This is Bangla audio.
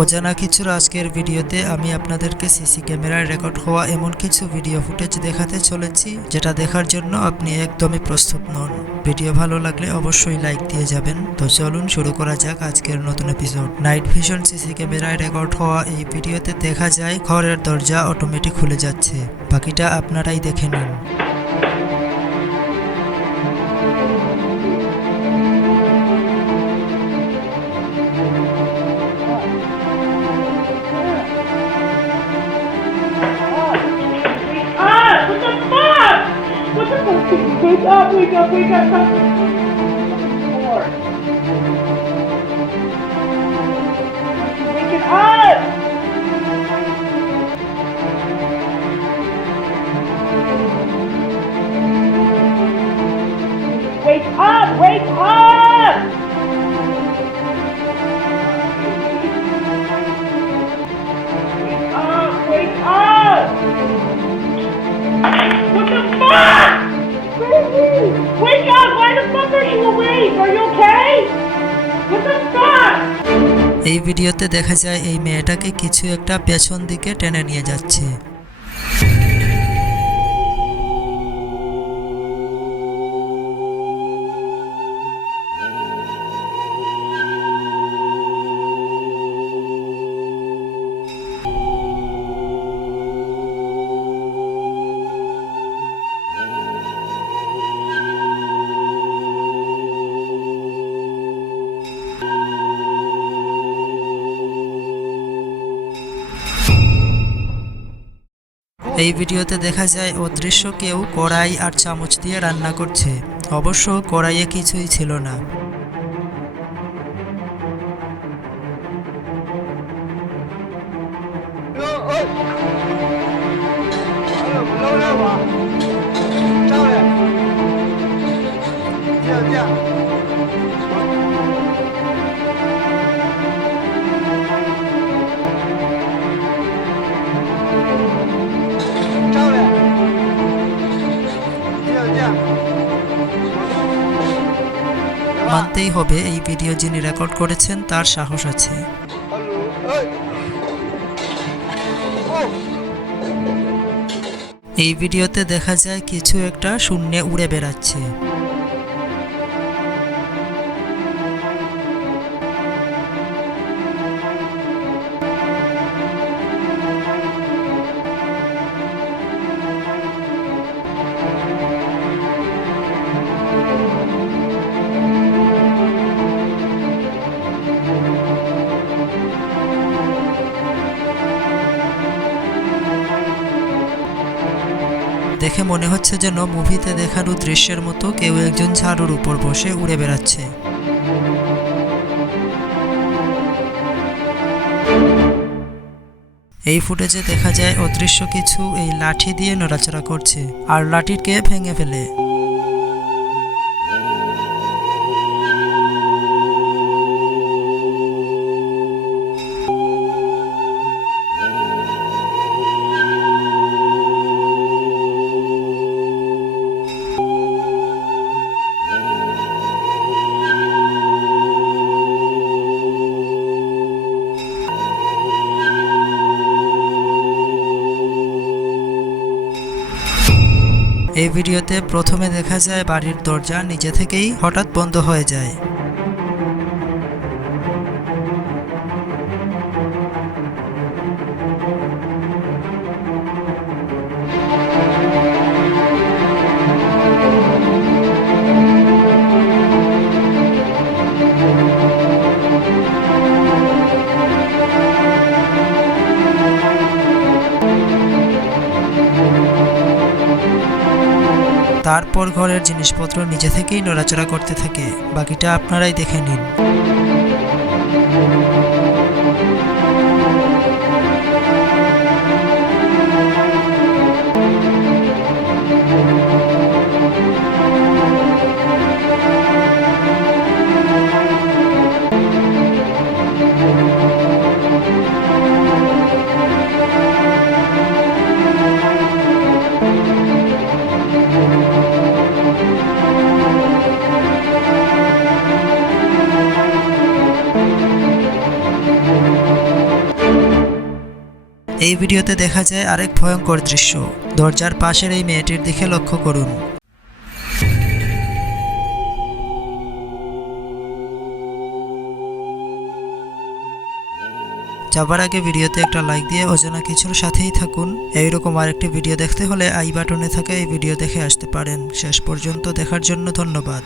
অজানা কিছুর আজকের ভিডিওতে আমি আপনাদেরকে সিসি ক্যামেরায় রেকর্ড হওয়া এমন কিছু ভিডিও ফুটেজ দেখাতে চলেছি, যেটা দেখার জন্য আপনি একদমই প্রস্তুত নন। ভিডিও ভালো লাগলে অবশ্যই লাইক দিয়ে যাবেন। তো চলুন শুরু করা যাক আজকের নতুন এপিসোড নাইট ভিশন সিসি ক্যামেরায় রেকর্ড হওয়া এই ভিডিওতে দেখা যায়, ঘরের দরজা অটোমেটিক খুলে যাচ্ছে। বাকিটা আপনারাই দেখে নিন। Wake up, wake up, wake up. এই ভিডিওতে দেখা যায় এই মেয়েটাকে কিছু একটা পেছন দিকে টেনে নিয়ে যাচ্ছে। এই ভিডিওতে দেখা যায় অদৃশ্য কেউ কড়াই আর চামচ দিয়ে রান্না করছে। অবশ্য কড়াইয়ে কিছুই ছিল না। মানতেই হবে এই ভিডিও যিনি রেকর্ড করেছেন, তার সাহস আছে। এই ভিডিওতে দেখা যায় কিছু একটা শূন্যে উড়ে বেড়াচ্ছে। দেখে মনে হচ্ছে যেন মুভিতে দেখানো দৃশ্যের মতো কেউ একজন ঝাড়ুর উপর বসে উড়ে বেড়াচ্ছে। এই ফুটেজে দেখা যায় অদৃশ্য কিছু এই লাঠি দিয়ে নড়াচড়া করছে, আর লাঠিকে ভেঙে ফেলে। এই ভিডিওতে প্রথমে দেখা যায় বাড়ির দরজা নিজে থেকেই হঠাৎ বন্ধ হয়ে যায়। তারপর ঘরের জিনিসপত্র নিজে থেকেই নড়াচড়া করতে থাকে। বাকিটা আপনারাই দেখে নিন। এই ভিডিওতে দেখা যায় আরেক ভয়ঙ্কর দৃশ্য। দরজার পাশের এই মেয়েটির দিকে লক্ষ্য করুন। যাবার আগে ভিডিওতে একটা লাইক দিয়ে অজানা কিছুর সাথেই থাকুন। এইরকম আরেকটি ভিডিও দেখতে হলে আই বাটনে থাকা এই ভিডিও দেখে আসতে পারেন। শেষ পর্যন্ত দেখার জন্য ধন্যবাদ।